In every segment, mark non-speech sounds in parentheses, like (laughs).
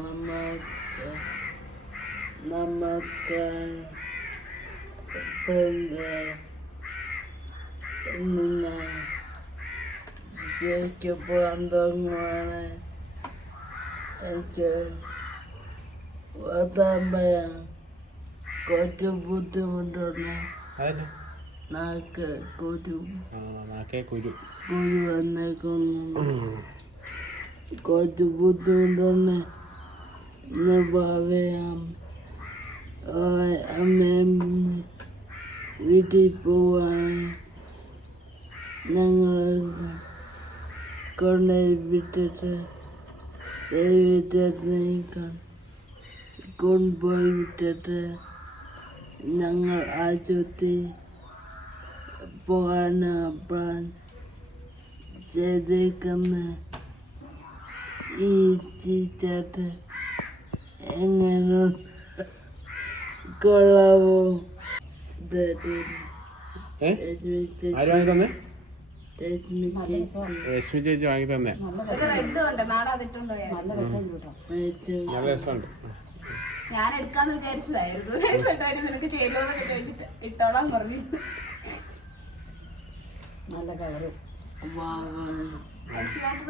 നമുക്ക് നമുക്ക് പിന്നെ ജയിക്ക് പോകാൻ തുടങ്ങുവാണ് എനിക്ക് വതാമ്പഴം കുറച്ച് ബുദ്ധിമുട്ടുണ്ട് നാക്ക് കുരു. നാക്കേ കുരു കുരു വന്നേക്കുന്നു കുറച്ച് ബുദ്ധിമുട്ടുണ്ട് ഇന്ന് പറയാം അമ്മയും വീട്ടിൽ പോവാൻ ഞങ്ങൾ കൊണ്ടുപോയി വിട്ടിട്ട് ദൈവത്തെ കൊണ്ടുപോയി വിട്ടിട്ട് ഞങ്ങൾ ആശുപത്രി പോകാൻ പ്ലാൻ ചെയ്തേക്കുന്ന ഈ ചീറ്റാട്ട് എങ്ങനെ കൊള്ളാവോ? രശ്മി ചേച്ചി വാങ്ങി തന്നെ? നല്ല രസമുണ്ട് ഞാൻ എടുക്കാന്ന് വിചാരിച്ചതായിരുന്നു നിനക്ക് ചെയ്തോന്നൊക്കെ ചോദിച്ചിട്ട് ഇട്ടോളാൻ പറഞ്ഞു. നല്ല കളറ്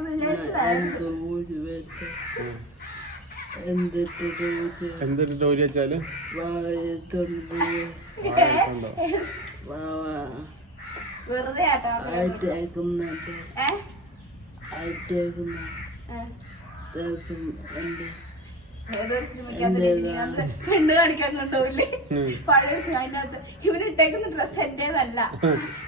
വിചാരിച്ചതായിരുന്നു എന്തൊരു ജോലി വെച്ചാൽ? വാഴത്തുണ്ട് വാവ വെറുതെ ആട്ടോ ആയിട്ടേക്കുന്നുണ്ട് ഏ ആയിട്ടേക്കുന്ന ഏ. ഉണ്ട് ഏതൊരു സിനിമയ്ക്കകത്ത് രജനീകാന്ത് പെണ്ണ് കാണിക്കാൻ കൊണ്ടുപോയില്ലേ പഴയ സിനിമ അതിനകത്ത് ഇവന് ഇട്ടേക്കുന്ന ഡ്രസ് എന്റേതല്ല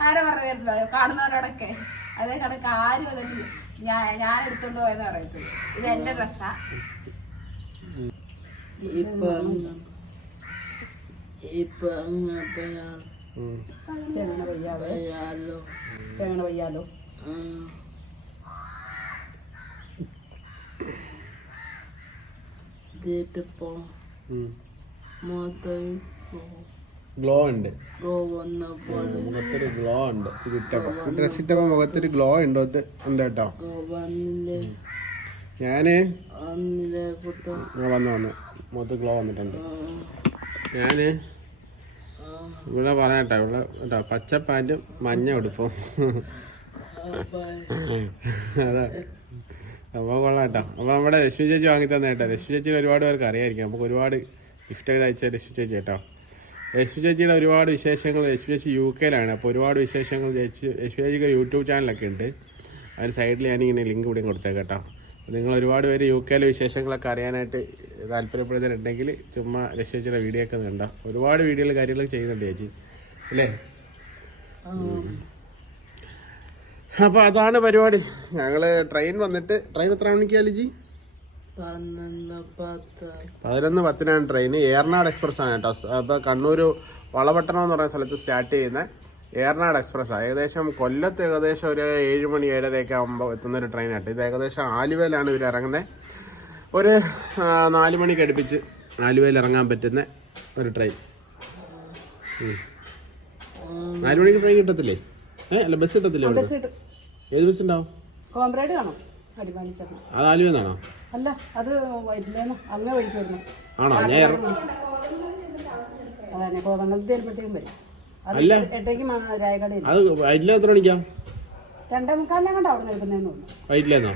ആരാ പറഞ്ഞോ കാണുന്നവരോടൊക്കെ അതേ കണക്ക് ആരും അതല്ല ഞാൻ ഞാൻ എടുത്തോണ്ട് പോയെന്ന് പറയത്തില്ല ഇത് എന്റെ ഡ്രസ്സാ. ഇപ്പൊ ഇപ്പം വയ്യാതെ. പറയാലോ എങ്ങനെ വയ്യാലോ. ഇതിട്ടിപ്പോ ഉം. മൊത്തം ഗ്ലോ ഉണ്ട്. മുഖത്തൊരു ഗ്ലോ ഉണ്ട്. ഇത് ഇട്ടപ്പോ. ഡ്രസ് ഇട്ടപ്പോ മുഖത്തൊരു ഗ്ലോ ഉണ്ട്. ഉണ്ട് കേട്ടോ. ഗോ വന്ന് വന്ന്. മുഖത്ത് ഗ്ലോ വന്നിട്ടുണ്ട്. ഞാൻ ഇവിടെ പറയാട്ടോ ഇവിടെ കേട്ടോ പച്ച പാന്റും മഞ്ഞ ഉടുപ്പും. അതെ. അപ്പോൾ കൊള്ളാം കേട്ടോ അപ്പോൾ നമ്മുടെ രശ്മി ചേച്ചി വാങ്ങി തന്നെ കേട്ടോ. രശ്മി ചേച്ചി ഒരുപാട് പേർക്ക് അറിയായിരിക്കും. നമുക്ക് ഒരുപാട് ഗിഫ്റ്റ് ഒക്കെ അയച്ച രശ്മി ചേച്ചി കേട്ടോ. രശ്മി ചേച്ചിയുടെ ഒരുപാട് വിശേഷങ്ങൾ രശ്മി ചേച്ചി യു കെയിലാണ്. അപ്പോൾ ഒരുപാട് വിശേഷങ്ങൾ ചേച്ചി രശ്മി ചേച്ചിക്ക് യൂട്യൂബ് ചാനലൊക്കെ ഉണ്ട്. അതിന് സൈഡിൽ ഞാനിങ്ങനെ ലിങ്ക് ഇവിടെയും കൊടുത്തേക്കാം കേട്ടോ. നിങ്ങൾ ഒരുപാട് പേര് യു കെയിലെ വിശേഷങ്ങളൊക്കെ അറിയാനായിട്ട് താല്പര്യപ്പെടുന്നുണ്ടെങ്കിൽ ചുമ്മാ രശ്മി ചേച്ചിയുടെ വീഡിയോ ഒക്കെ കണ്ടോ? ഒരുപാട് വീഡിയോകൾ കാര്യങ്ങളൊക്കെ ചെയ്യുന്നുണ്ട് ചേച്ചി. അല്ലേ? അപ്പൊ അതാണ് പരിപാടി. ഞങ്ങൾ ട്രെയിൻ വന്നിട്ട് ട്രെയിൻ എത്ര മണിക്ക് ലിജി? പതിനൊന്ന് പത്ത് പതിനൊന്ന് പത്തിനാണ് ട്രെയിൻ ഏറനാട് എക്സ്പ്രസ് ആണ് കേട്ടോ. അപ്പോൾ കണ്ണൂർ വളപട്ടണം എന്ന് പറയുന്ന സ്ഥലത്ത് സ്റ്റാർട്ട് ചെയ്യുന്ന. ഏർനാട് എക്സ്പ്രസ് ആണ് ഏകദേശം കൊല്ലത്ത് ഏകദേശം ഒരു ഏഴ് മണി ഏഴരയൊക്കെ ആകുമ്പോൾ എത്തുന്ന ഒരു ട്രെയിനായിട്ട് ഇത് ഏകദേശം ആലുവയിലാണ് ഇവർ ഇറങ്ങുന്നത് ഒരു നാല് മണിക്ക് അടുപ്പിച്ച് ആലുവയിൽ ഇറങ്ങാൻ പറ്റുന്ന ഒരു ട്രെയിൻ. നാല് മണിക്ക് ട്രെയിൻ കിട്ടത്തില്ലേ? ഏ അല്ല ബസ് കിട്ടത്തില്ലേ ഏത് ബസ് ഉണ്ടാവും? കോമ്പ്രേഡ് കാണും. അടിമാലിച്ചേക്കണം അത് ആലുവെന്നാണോ അല്ല അത് വരില്ലേന്ന് അങ്ങ് വഴിക്ക് വരുന്നു. ആണോ? ഞാൻ കോതങ്കലത്ത് വരുമ്പോഴത്തേക്കും വരും. അല്ല. എട്ടേക്ക് അത് വൈറ്റില എത്ര മണിക്കാ? രണ്ടേ മുക്കാലിനെ കണ്ട് അവിടെ നിൽക്കുന്നതെന്ന് തോന്നുന്നു. വൈറ്റിലെന്നോ?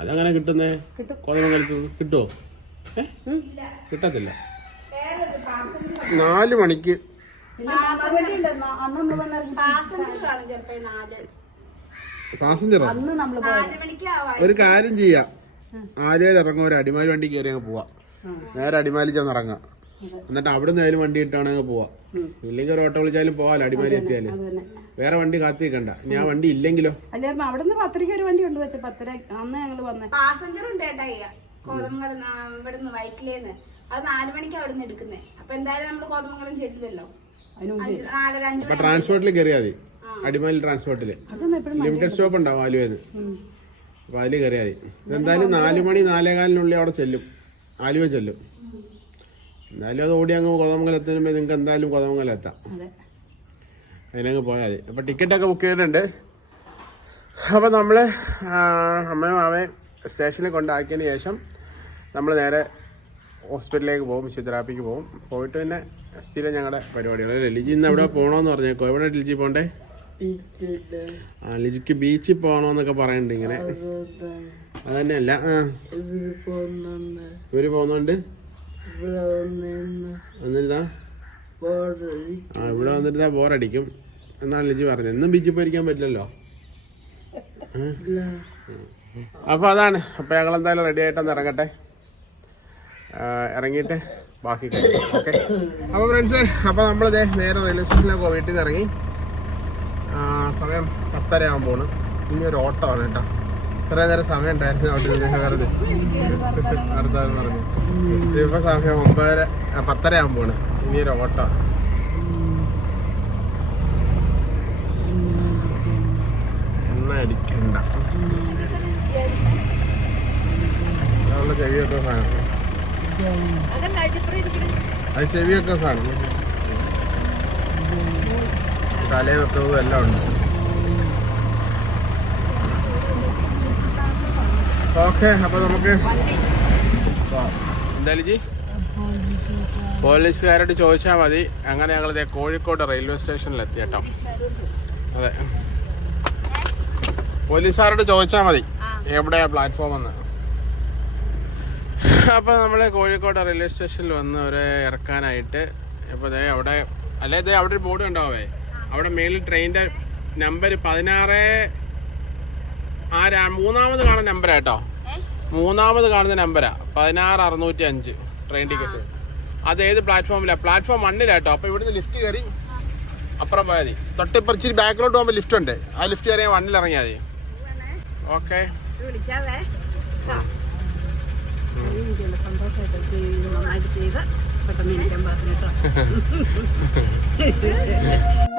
അതങ്ങനെ കിട്ടുന്നേ? കിട്ടും. കോതമംഗലത്ത് കിട്ടുമോ ഏ? കിട്ടത്തില്ല. നാല് മണിക്ക്. പാസഞ്ചർ ഒരു കാര്യം ചെയ്യാം. ആലുവയിൽ ഇറങ്ങും ഒരു അടിമാലി വണ്ടി കയറി അങ്ങ് പോവാം. നേരെ അടിമാലി ചെന്ന് ഇറങ്ങാം എന്നിട്ട് അവിടെ നിന്ന് വണ്ടി ഇട്ടാണ് പോവാം. ഇല്ലെങ്കിൽ ഒരു ഓട്ടോ വിളിച്ചാലും പോവാലോ അടിമാലി എത്തിയാൽ. വേറെ വണ്ടി കാത്തിക്കണ്ട ഞാൻ വണ്ടി ഇല്ലെങ്കിലോ? അല്ലേ അവിടെ നിന്ന് പത്തരയ്ക്ക് ഒരു വണ്ടി ഉണ്ട് വെച്ച പത്തര അന്ന് ഞങ്ങൾ വന്നേ. പാസഞ്ചർ ഉണ്ട് ഏട്ടാ കോതമംഗലം ഇവിടുന്ന് വയറ്റിലേന്ന്. അത് നാല് മണിക്ക് അവിടെ നിന്ന് എടുക്കുന്നേ. അപ്പൊ എന്തായാലും നമ്മൾ കോതമംഗലം ചെല്ലുമല്ലോ അപ്പൊ ട്രാൻസ്പോർട്ടിൽ കയറിയാൽ മതി. അടിമാലി ട്രാൻസ്പോർട്ടിൽ ലിമിറ്റഡ് സ്റ്റോപ്പ് ഉണ്ടാവും ആലുവേന്ന് അപ്പൊ അതിൽ കയറിയാൽ മതി. എന്തായാലും നാല് മണി നാലേകാലിനുള്ളിൽ അവിടെ ചെല്ലും. ആലുവ ചെല്ലും. എന്തായാലും അത് ഓടി അങ്ങ് കോതമംഗലം എത്തുമ്പോൾ നിങ്ങൾക്ക് എന്തായാലും കോതമംഗലം എത്താം. അതെ. അതിനങ്ങ് പോയാൽ മതി അപ്പോൾ ടിക്കറ്റൊക്കെ ബുക്ക് ചെയ്തിട്ടുണ്ട്. അപ്പോൾ നമ്മൾ അമ്മയും അവൻ സ്റ്റേഷനിൽ കൊണ്ടാക്കിയതിന് ശേഷം നമ്മൾ നേരെ ഹോസ്പിറ്റലിലേക്ക് പോകും ഫിസിയോതെറാപ്പിക്ക് പോകും. പോയിട്ട് പിന്നെ സ്ഥിരം ഞങ്ങളുടെ പരിപാടികൾ അല്ലേ ലിജി ഇന്ന് എവിടെ പോകണമെന്ന് പറഞ്ഞേക്കോ? എവിടെ ലിജി പോകണ്ടേ പിച്ചിട്ട് ആ ലിജിക്ക് ബീച്ചിൽ പോകണമെന്നൊക്കെ പറയുന്നുണ്ട് ഇങ്ങനെ. അതന്നെയല്ല ആ. ഇവർ പോകുന്നുണ്ട് ഇവിടെ വന്നിരുന്ന് ബോർഡ് ആ ഇവിടെ വന്നിട്ട് ബോറടിക്കും. എന്നാണ് ലിജി പറഞ്ഞത്. എന്നും ബീച്ചിൽ പോയിരിക്കാൻ പറ്റില്ലല്ലോ? അപ്പൊ അപ്പോൾ അതാണ്. അപ്പോൾ ഞങ്ങൾ എന്തായാലും റെഡി ആയിട്ടൊന്ന് ഇറങ്ങട്ടെ. ഇറങ്ങിയിട്ട് ബാക്കി ഓക്കെ അപ്പോൾ ഫ്രണ്ട്സ് അപ്പോൾ നമ്മൾ ഇതേ നേരെ റെയിൽവേ സ്റ്റേഷനിലേക്ക് വീട്ടിൽ നിന്ന് ഇറങ്ങി. സമയം പത്തര ആകുമ്പോൾ ഇനി ഒരു ഓട്ടോ ആണ് കേട്ടോ. ഇത്രയും നേരം സമയം ഉണ്ടായിരുന്നു അവിടെ വർത്താനം പറഞ്ഞു. ഇപ്പൊ സമയം ഒമ്പതര പത്തര ആകുമ്പോണ് ഇനി ഒരു ഓട്ടോ. എണ്ണ അടിക്കണ്ട. ചെവിയൊക്കെ സാധനം. അത് ചെവിയൊക്കെ സാധനം. തലേ വെക്കുന്നതും എല്ലാം ഉണ്ട്. ഓക്കെ അപ്പൊ നമുക്ക് എന്തായാലും പോലീസുകാരോട് ചോദിച്ചാൽ മതി. അങ്ങനെ ഞങ്ങൾ ഇതേ കോഴിക്കോട് റെയിൽവേ സ്റ്റേഷനിൽ എത്തി കേട്ടോ. അതെ. പോലീസുകാരോട് ചോദിച്ചാൽ മതി. എവിടെയാ പ്ലാറ്റ്ഫോം എന്ന്. അപ്പോൾ നമ്മൾ കോഴിക്കോട് റെയിൽവേ സ്റ്റേഷനിൽ വന്ന് അവരെ ഇറക്കാനായിട്ട് ഇപ്പോൾ ദേ അവിടെ അല്ലേ ദേ അവിടെ ഒരു ബോർഡ് ഉണ്ടാവേ അവിടെ മേളിൽ ട്രെയിനിന്റെ നമ്പർ പതിനാറ് ആ രാ- മൂന്നാമത് കാണുന്ന നമ്പറാ കേട്ടോ. മൂന്നാമത് കാണുന്ന നമ്പരാ പതിനാറ് അറുന്നൂറ്റി അഞ്ച് ട്രെയിൻ ടിക്കറ്റ് അത് ഏത് പ്ലാറ്റ്ഫോമിലാണ് പ്ലാറ്റ്ഫോം അപ്പൊ അപ്പോൾ ഇവിടുന്ന് ലിഫ്റ്റ് കയറി അപ്പുറം പോയാൽ മതി. തൊട്ടിപ്പുറം ഇച്ചിരി ബാക്കിലോട്ട് പോകുമ്പോൾ ലിഫ്റ്റ് ഉണ്ട്. ആ ലിഫ്റ്റ് കയറിയാൽ വണ്ണിൽ ഇറങ്ങിയാൽ മതി. ഓക്കെ സന്തോഷമായിട്ട് ചെയ്ത് നന്നായിട്ട് ചെയ്ത് പെട്ടെന്ന് ഇരിക്കാൻ പറഞ്ഞു കേട്ടോ. (laughs)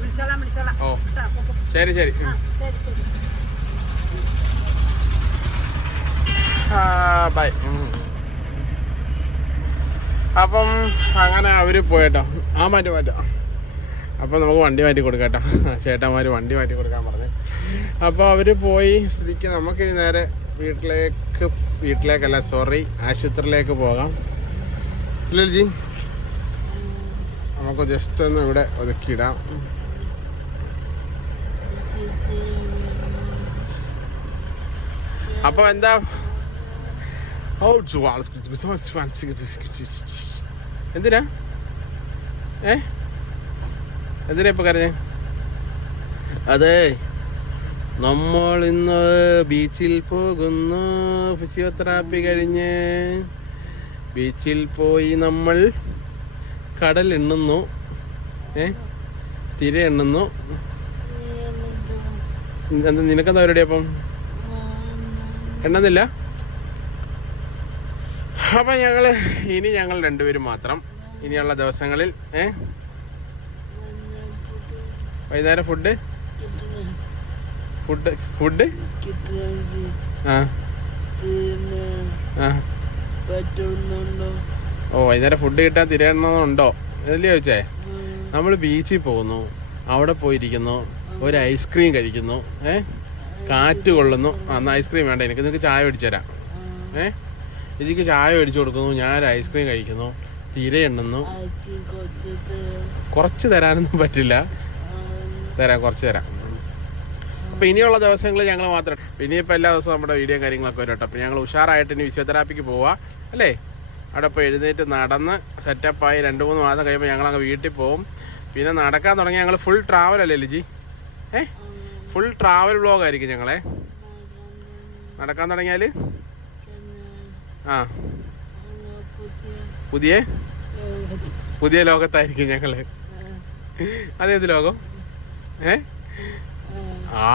വിളിച്ചോളാം വിളിച്ചോളാം. ഓ. ശരി ശരി. ബൈ. അപ്പം അങ്ങനെ അവർ പോയേട്ടോ. ആ മാറ്റി മാറ്റാം. അപ്പോൾ നമുക്ക് വണ്ടി മാറ്റി കൊടുക്കാട്ടോ. ചേട്ടന്മാര് ചേട്ടന്മാർ വണ്ടി മാറ്റി കൊടുക്കാൻ പറഞ്ഞു. അപ്പോൾ അവർ പോയി സ്ഥിതിക്ക് നമുക്കിനി നേരെ വീട്ടിലേക്ക് വീട്ടിലേക്കല്ല സോറി ആശുപത്രിയിലേക്ക് പോകാം. ഇല്ല ജി നമുക്ക് ജസ്റ്റ് ഒന്ന് ഇവിടെ ഒതുക്കിയിടാം. അപ്പോൾ എന്താ? എന്തിനാ? ഏ? എന്തിനാ ഇപ്പൊ കരഞ്ഞേ? അതെ നമ്മൾ ഇന്ന് ബീച്ചിൽ പോകുന്നു. ഫിസിയോതെറാപ്പി കഴിഞ്ഞ്. ബീച്ചിൽ പോയി നമ്മൾ കടൽ എണ്ണുന്നു. ഏ? തിര എണ്ണുന്നു. എന്താ നിനക്കെന്താ പരിപാടി അപ്പം? എണ്ണുന്നില്ല? അപ്പൊ ഞങ്ങൾ ഇനി ഞങ്ങൾ രണ്ടുപേരും മാത്രം ഇനിയുള്ള ദിവസങ്ങളിൽ ഏ? വൈകുന്നേരം ഫുഡ്? Food food? ആ. ആ. പറ്റുന്നുണ്ടോ ഓ വൈകുന്നേരം ഫുഡ് കിട്ടാൻ തിരയണമെന്നുണ്ടോ? ഇതല്ലേ ചോദിച്ചേ. നമ്മൾ ബീച്ചിൽ പോകുന്നു. അവിടെ പോയിരിക്കുന്നു. ഒരു ഐസ്ക്രീം കഴിക്കുന്നു. ഏ? കാറ്റ് കൊള്ളുന്നു. അന്ന് ഐസ്ക്രീം വേണ്ട? എനിക്ക് നിങ്ങൾക്ക് ചായ മേടിച്ചു തരാം. ഏ? ഇതിക്ക് ചായ മേടിച്ചു കൊടുക്കുന്നു. ഞാൻ ഐസ്ക്രീം കഴിക്കുന്നു. തിര എണ്ണുന്നു. കുറച്ച് തരാനൊന്നും പറ്റില്ല. തരാം കുറച്ച് തരാം. അപ്പോൾ ഇനിയുള്ള ദിവസങ്ങളിൽ ഞങ്ങൾ മാത്രം ഇനിയിപ്പോൾ എല്ലാ ദിവസവും നമ്മുടെ വീഡിയോ കാര്യങ്ങളൊക്കെ വരും കേട്ടോ. അപ്പോൾ ഞങ്ങൾ ഉഷാറായിട്ട് ഇനി ഫിസിയോതെറാപ്പിക്ക് പോവാം. അല്ലേ? അവിടെ ഇപ്പോൾ എഴുന്നേറ്റ് നടന്ന് സെറ്റപ്പായി രണ്ട് മൂന്ന് മാസം കഴിയുമ്പോൾ ഞങ്ങൾ അങ്ങ് വീട്ടിൽ പോകും പിന്നെ നടക്കാൻ തുടങ്ങി ഞങ്ങൾ ഫുൾ ട്രാവൽ അല്ലേ ലിജി? ഏ? ഫുൾ ട്രാവൽ ബ്ലോഗ് ആയിരിക്കും ഞങ്ങളെ. നടക്കാൻ തുടങ്ങിയാൽ ആ. പുതിയ? പുതിയ ലോകത്തായിരിക്കും ഞങ്ങൾ. അതേത് ലോകം? ഏ? ആ.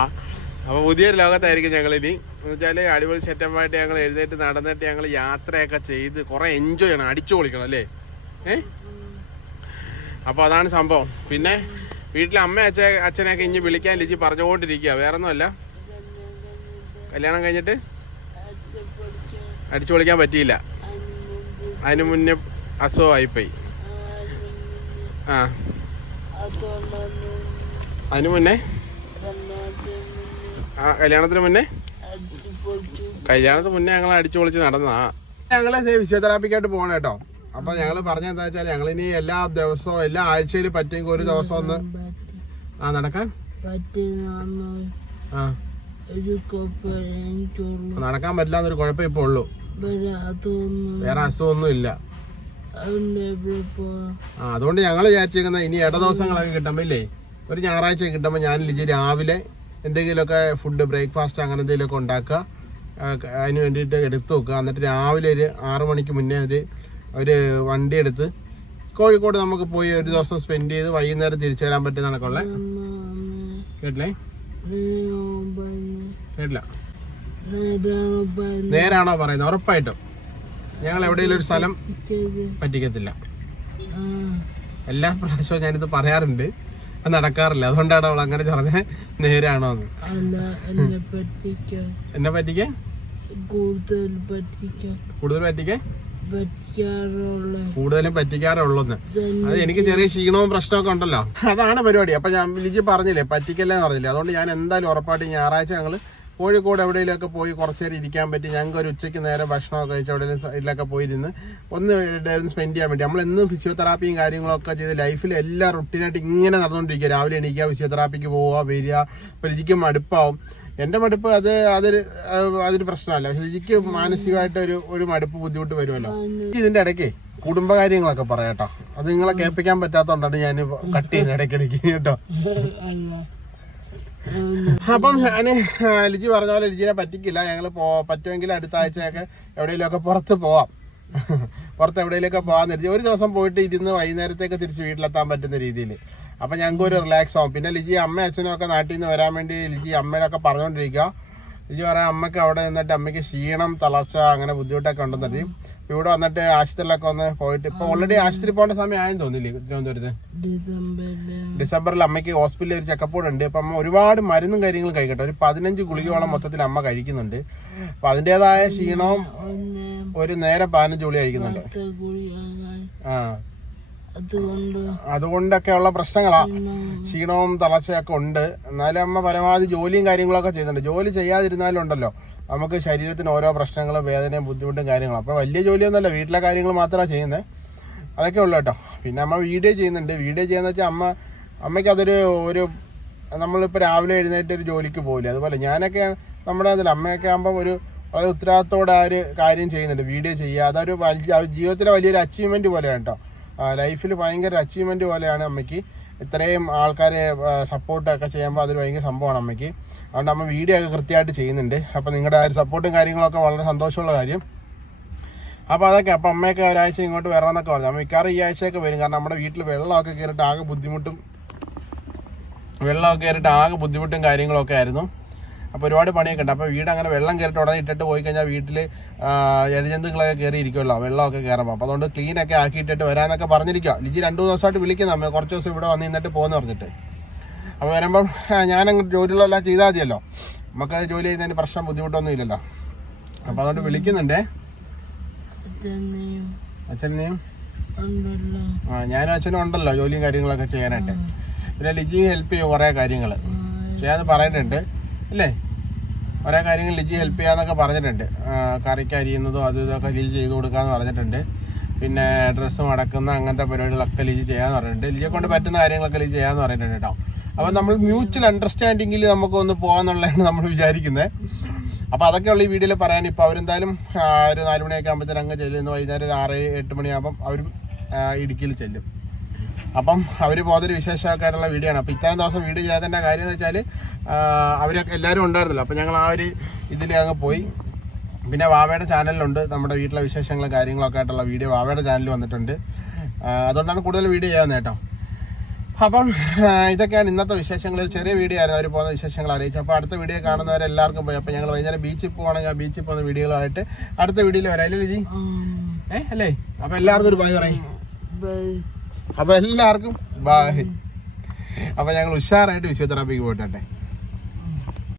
അപ്പൊ പുതിയൊരു ലോകത്തായിരിക്കും ഞങ്ങൾ ഇനി എന്ന് വെച്ചാൽ അടിപൊളി സെറ്റപ്പായിട്ട് ഞങ്ങൾ എഴുന്നേറ്റ് നടന്നിട്ട് ഞങ്ങൾ യാത്രയൊക്കെ ചെയ്ത് കുറെ എൻജോയ് ചെയ്യണം. അടിച്ചു പൊളിക്കണം അല്ലേ? ഏ? അപ്പൊ അതാണ് സംഭവം. പിന്നെ വീട്ടിലെ അമ്മ അച്ഛ അച്ഛനെയൊക്കെ ഇനി വിളിക്കാൻ ലിജി പറഞ്ഞുകൊണ്ടിരിക്കുക വേറെ ഒന്നുമല്ല കല്യാണം കഴിഞ്ഞിട്ട്? അടിച്ചു പൊളിക്കാൻ പറ്റിയില്ല. അതിന് മുന്നേ അസുഖമായിപ്പോയി. ആ. അതിന് മുന്നേ? ആ കല്യാണത്തിന് മുന്നേ? കല്യാണത്തിന് മുന്നേ ഞങ്ങൾ അടിച്ചു പൊളിച്ച് നടന്നാ ഞങ്ങൾ ഫിസിയോതെറാപ്പിക്കായിട്ട് പോകണം കേട്ടോ. അപ്പൊ ഞങ്ങൾ പറഞ്ഞ എന്താ വെച്ചാൽ ഞങ്ങൾ ഇനി എല്ലാ ദിവസവും എല്ലാ ആഴ്ചയിൽ പറ്റുമെങ്കിൽ ഒരു ദിവസം ഒന്ന് ആ നടക്കാൻ? നടക്കാൻ പറ്റില്ല എന്നൊരു കുഴപ്പം ഇപ്പൊ ഉള്ളു. വേറെ അസുഖമൊന്നും ഇല്ല ആ അതുകൊണ്ട് ഞങ്ങൾ വിചാരിച്ചേക്കുന്ന ഇനി ഇട ദിവസങ്ങളൊക്കെ കിട്ടുമ്പോ ഇല്ലേ? ഒരു ഞായറാഴ്ച കിട്ടുമ്പോ ഞാൻ ലിജി രാവിലെ എന്തെങ്കിലുമൊക്കെ ഫുഡ് ബ്രേക്ക്ഫാസ്റ്റ് അങ്ങനെ എന്തെങ്കിലുമൊക്കെ ഉണ്ടാക്കുക. അതിന് വേണ്ടിയിട്ട് എടുത്തു വെക്കുക. എന്നിട്ട് രാവിലെ ഒരു ആറു മണിക്ക് മുന്നേ ഒരു ഒരു വണ്ടി എടുത്ത് കോഴിക്കോട് നമുക്ക് പോയി ഒരു ദിവസം സ്പെൻഡ് ചെയ്ത് വൈകുന്നേരം തിരിച്ചു വരാൻ പറ്റുന്ന കണക്കുള്ള കേട്ടില്ലേ കേട്ടില്ല നേരാണോ പറയുന്നത്? ഉറപ്പായിട്ടും. ഞങ്ങൾ എവിടെയെങ്കിലും ഒരു സ്ഥലം പറ്റിക്കത്തില്ല. എല്ലാ പ്രാവശ്യവും ഞാനിത് പറയാറുണ്ട്. അത് നടക്കാറില്ല. അതുകൊണ്ടാണ് അവൾ അങ്ങനെ പറഞ്ഞത്. നേരാണോ എന്ന്. എന്നെ പറ്റിക്ക എന്നെ കൂടുതൽ പറ്റിക്ക കൂടുതൽ പറ്റിക്കാറുള്ള. കൂടുതലും പറ്റിക്കാറുള്ളൂന്ന് അത് എനിക്ക് ചെറിയ ക്ഷീണവും പ്രശ്നമൊക്കെ ഉണ്ടല്ലോ. അതാണ് പരിപാടി. അപ്പൊ ഞാൻ ലിജി പറഞ്ഞില്ലേ പറ്റിക്കല്ലേ പറഞ്ഞില്ലേ. അതുകൊണ്ട് ഞാൻ എന്തായാലും ഉറപ്പായിട്ട് ഞായറാഴ്ച ഞങ്ങൾ കോഴിക്കോട് എവിടെയെങ്കിലുമൊക്കെ പോയി കുറച്ച് നേരം ഇരിക്കാൻ പറ്റി. ഞങ്ങൾക്ക് ഒരു ഉച്ചയ്ക്ക് നേരം ഭക്ഷണമൊക്കെ കഴിച്ച് എവിടെയെങ്കിലും സൈഡിലൊക്കെ പോയിരുന്ന് ഒന്ന് സ്പെൻഡ് ചെയ്യാൻ വേണ്ടി നമ്മൾ എന്നും ഫിസിയോതെറാപ്പിയും കാര്യങ്ങളൊക്കെ ചെയ്ത് ലൈഫിൽ എല്ലാ റുട്ടീനായിട്ട് ഇങ്ങനെ നടന്നുകൊണ്ടിരിക്കുക. രാവിലെ എണീക്കുക ഫിസിയോതെറാപ്പിക്ക് പോവുക വരിക. അപ്പോൾ ലിജിക്ക് മടുപ്പാവും. എന്റെ മടുപ്പ് അത് അതൊരു അതൊരു പ്രശ്നമല്ല. പക്ഷെ എനിക്ക് മാനസികമായിട്ട് ഒരു ഒരു മടുപ്പ് ബുദ്ധിമുട്ട് വരുമല്ലോ. ഇതിന്റെ ഇടയ്ക്ക് കുടുംബകാര്യങ്ങളൊക്കെ പറയാം കേട്ടോ. അത് നിങ്ങളെ കേൾപ്പിക്കാൻ പറ്റാത്തതുകൊണ്ടാണ് ഞാൻ കട്ട് ചെയ്യുന്നത് ഇടയ്ക്കിടയ്ക്ക് കേട്ടോ. അപ്പം ഞാൻ ലിജി പറഞ്ഞ പോലെ ലിജിനെ പറ്റിക്കില്ല. ഞങ്ങൾ പറ്റുമെങ്കിൽ അടുത്ത ആഴ്ചയൊക്കെ എവിടെയെങ്കിലുമൊക്കെ പുറത്ത് പോവാം. പുറത്ത് എവിടെയെങ്കിലുമൊക്കെ പോകാൻ ലിജി ഒരു ദിവസം പോയിട്ട് ഇരുന്ന് വൈകുന്നേരത്തേക്ക് തിരിച്ച് വീട്ടിലെത്താൻ പറ്റുന്ന രീതിയിൽ അപ്പം ഞങ്ങൾക്ക് ഒരു റിലാക്സ് ആവും. പിന്നെ ലിജി അമ്മ അച്ഛനും ഒക്കെ നാട്ടിൽ നിന്ന് വരാൻ വേണ്ടി ലിജി അമ്മയോടൊക്കെ പറഞ്ഞുകൊണ്ടിരിക്കുക ലിജി പറയാം അമ്മയ്ക്ക് അവിടെ നിന്നിട്ട് അമ്മയ്ക്ക് ക്ഷീണം തളർച്ച അങ്ങനെ ബുദ്ധിമുട്ടൊക്കെ ഉണ്ടെന്നത് ഇവിടെ വന്നിട്ട് ആശുപത്രിയിലൊക്കെ ഒന്ന് പോയിട്ട് ഇപ്പൊ ഓൾറെഡി ആശുപത്രി പോകേണ്ട സമയം ആയെന്ന് തോന്നില്ലേ തിരുവനന്തപുരത്ത് ഡിസംബറിൽ അമ്മയ്ക്ക് ഹോസ്പിറ്റലിൽ ഒരു ചെക്കപ്പ് കൂടെ ഉണ്ട്. അപ്പൊ അമ്മ ഒരുപാട് മരുന്നും കാര്യങ്ങളും കഴിക്കട്ടെ. ഒരു പതിനഞ്ച് ഗുളികയോളം മൊത്തത്തിൽ അമ്മ കഴിക്കുന്നുണ്ട്. അപ്പൊ അതിന്റെതായ ക്ഷീണവും ഒരു നേരെ പതിനഞ്ച് ഗുളി കഴിക്കുന്നുണ്ട്. ആ. അതുകൊണ്ടൊക്കെ ഉള്ള പ്രശ്നങ്ങളാ. ക്ഷീണവും തളർച്ചയൊക്കെ ഉണ്ട്. എന്നാലും അമ്മ പരമാവധി ജോലിയും കാര്യങ്ങളൊക്കെ ചെയ്യുന്നുണ്ട്. ജോലി ചെയ്യാതിരുന്നാലും ഉണ്ടല്ലോ. നമുക്ക് ശരീരത്തിന് ഓരോ പ്രശ്നങ്ങളും വേദനയും ബുദ്ധിമുട്ടും കാര്യങ്ങളും. അപ്പോൾ വലിയ ജോലിയൊന്നുമല്ല വീട്ടിലെ കാര്യങ്ങൾ മാത്രമാണ് ചെയ്യുന്നത് അതൊക്കെ ഉള്ളു കേട്ടോ. പിന്നെ അമ്മ വീഡിയോ ചെയ്യുന്നുണ്ട്. വീഡിയോ ചെയ്യുന്ന വെച്ചാൽ അമ്മ അമ്മയ്ക്ക് അതൊരു ഒരു നമ്മളിപ്പോൾ രാവിലെ എഴുന്നേറ്റ് ഒരു ജോലിക്ക് പോകില്ല അതുപോലെ ഞാനൊക്കെ നമ്മുടെ അതിൽ അമ്മയൊക്കെ ആകുമ്പോൾ ഒരു വളരെ ഉത്തരവാദിത്തോടെ ആ ഒരു കാര്യം ചെയ്യുന്നുണ്ട്. വീഡിയോ ചെയ്യുക. അതൊരു ജീവിതത്തിലെ വലിയൊരു അച്ചീവ്മെന്റ് പോലെയാണ് കേട്ടോ. ലൈഫിൽ ഭയങ്കര അച്ചീവ്മെന്റ് പോലെയാണ് അമ്മയ്ക്ക്. ഇത്രയും ആൾക്കാരെ സപ്പോർട്ടൊക്കെ ചെയ്യുമ്പോൾ അതൊരു ഭയങ്കര സംഭവമാണ് അമ്മയ്ക്ക്. അതുകൊണ്ട് അമ്മ വീഡിയോ ഒക്കെ കൃത്യമായിട്ട് ചെയ്യുന്നുണ്ട്. അപ്പോൾ നിങ്ങളുടെ ആ ഒരു സപ്പോർട്ടും കാര്യങ്ങളൊക്കെ വളരെ സന്തോഷമുള്ള കാര്യം. അപ്പോൾ അതൊക്കെ അപ്പം അമ്മയൊക്കെ ഒരാഴ്ച ഇങ്ങോട്ട് വരണമെന്നൊക്കെ പറഞ്ഞു. അമ്മ മിക്കവാറും ഈ ആഴ്ചയൊക്കെ വരും. കാരണം നമ്മുടെ വീട്ടിൽ വെള്ളമൊക്കെ കയറിയിട്ട് ആകെ ബുദ്ധിമുട്ടും വെള്ളമൊക്കെ കയറിയിട്ട് ആകെ ബുദ്ധിമുട്ടും കാര്യങ്ങളൊക്കെ ആയിരുന്നു. അപ്പോൾ ഒരുപാട് പണിയൊക്കെ ഉണ്ട്. അപ്പോൾ വീട് അങ്ങനെ വെള്ളം കയറിയിട്ട് ഉടനെ ഇട്ടിട്ട് പോയി കഴിഞ്ഞാൽ വീട്ടിൽ ഇഴജന്തുക്കളൊക്കെ കയറിയിരിക്കുമല്ലോ വെള്ളമൊക്കെ കയറുമ്പോൾ അപ്പോൾ അതുകൊണ്ട് ക്ലീനൊക്കെ ആക്കിയിട്ടിട്ട് വരാനൊക്കെ പറഞ്ഞിരിക്കുക ലിജി രണ്ട് ദിവസമായിട്ട് വിളിക്കുന്ന അമ്മ കുറച്ച് ദിവസം ഇവിടെ വന്ന് നിന്നിട്ട് പോകുന്നു പറഞ്ഞിട്ട്. അപ്പോൾ വരുമ്പം അങ്ങോട്ട് ജോലികളെല്ലാം ചെയ്താൽ മതിയല്ലോ. നമുക്ക് ജോലി ചെയ്യുന്നതിന് പ്രശ്നം ബുദ്ധിമുട്ടൊന്നും ഇല്ലല്ലോ. അപ്പോൾ അതുകൊണ്ട് വിളിക്കുന്നുണ്ടേ. അച്ഛനെയും ആ ഞാനും അച്ഛനും ഉണ്ടല്ലോ ജോലിയും കാര്യങ്ങളൊക്കെ ചെയ്യാനായിട്ട്. പിന്നെ ലിജി ഹെൽപ്പ് ചെയ്യും കുറേ കാര്യങ്ങൾ ചെയ്യാന്ന് പറയുന്നുണ്ട്. അല്ലേ കുറെ കാര്യങ്ങൾ ലിജി ഹെൽപ്പ് ചെയ്യാന്നൊക്കെ പറഞ്ഞിട്ടുണ്ട്. കറിക്ക് അരിയുന്നതും അത് ഇതൊക്കെ ലിജി ചെയ്ത് കൊടുക്കാന്ന് പറഞ്ഞിട്ടുണ്ട്. പിന്നെ ഡ്രസ്സ് മടക്കുന്ന അങ്ങനത്തെ പരിപാടികളൊക്കെ ലിജി ചെയ്യാന്ന് പറഞ്ഞിട്ടുണ്ട്. ലിജിയെ കൊണ്ട് പറ്റുന്ന കാര്യങ്ങളൊക്കെ ലിജി ചെയ്യാന്ന് പറഞ്ഞിട്ടുണ്ട് കേട്ടോ. അപ്പോൾ നമ്മൾ മ്യൂച്വൽ അണ്ടർസ്റ്റാൻഡിങ്ങിൽ നമുക്കൊന്ന് പോകാന്നുള്ളതാണ് നമ്മൾ വിചാരിക്കുന്നത് അപ്പോൾ അതൊക്കെയുള്ള ഈ വീഡിയോയിൽ പറയാൻ ഇപ്പോൾ അവരെന്തായാലും ഒരു നാല് മണിയൊക്കെ ആകുമ്പോഴത്തേനും അങ്ങ് ചെല്ലുന്നു. വൈകുന്നേരം ഒരു ആറ് എട്ട് മണിയാകുമ്പം അവരും ഇടുക്കിയിൽ ചെല്ലും. അപ്പം അവർ പോകുന്നൊരു വിശേഷമൊക്കെ ആയിട്ടുള്ള വീഡിയോ ആണ്. അപ്പോൾ ഇത്രയും ദിവസം വീഡിയോ ചെയ്യാത്തതിന്റെ കാര്യം എന്ന് വെച്ചാൽ അവരൊക്കെ എല്ലാവരും ഉണ്ടായിരുന്നല്ലോ. അപ്പോൾ ഞങ്ങൾ ആ ഒരു ഇതിൽ അങ്ങ് പോയി. പിന്നെ വാവയുടെ ചാനലിലുണ്ട്. നമ്മുടെ വീട്ടിലെ വിശേഷങ്ങളും കാര്യങ്ങളൊക്കെ ആയിട്ടുള്ള വീഡിയോ വാവയുടെ ചാനൽ വന്നിട്ടുണ്ട്. അതുകൊണ്ടാണ് കൂടുതൽ വീഡിയോ ചെയ്യാവുന്നത് കേട്ടോ. അപ്പം ഇതൊക്കെയാണ് ഇന്നത്തെ വിശേഷങ്ങൾ. ചെറിയ വീഡിയോ ആയിരുന്നു. അവർ പോകുന്ന വിശേഷങ്ങൾ അറിയിച്ചു. അപ്പോൾ അടുത്ത വീഡിയോ കാണുന്നവരെ എല്ലാവർക്കും പോയി. അപ്പോൾ ഞങ്ങൾ വൈകുന്നേരം ബീച്ചിൽ പോകണമെങ്കിൽ ആ ബീച്ചിൽ പോകുന്ന വീഡിയോകളായിട്ട് അടുത്ത വീഡിയോയിൽ വരാം. അല്ലേ ലിജി? ഏ അല്ലേ? അപ്പോൾ എല്ലാവർക്കും ഒരു ബൈ പറയും. അപ്പോൾ എല്ലാവർക്കും ബൈ അപ്പോൾ ഞങ്ങൾ ഉഷാറായിട്ട് ഫിസിയോതെറാപ്പിക്ക് പോയിട്ടെ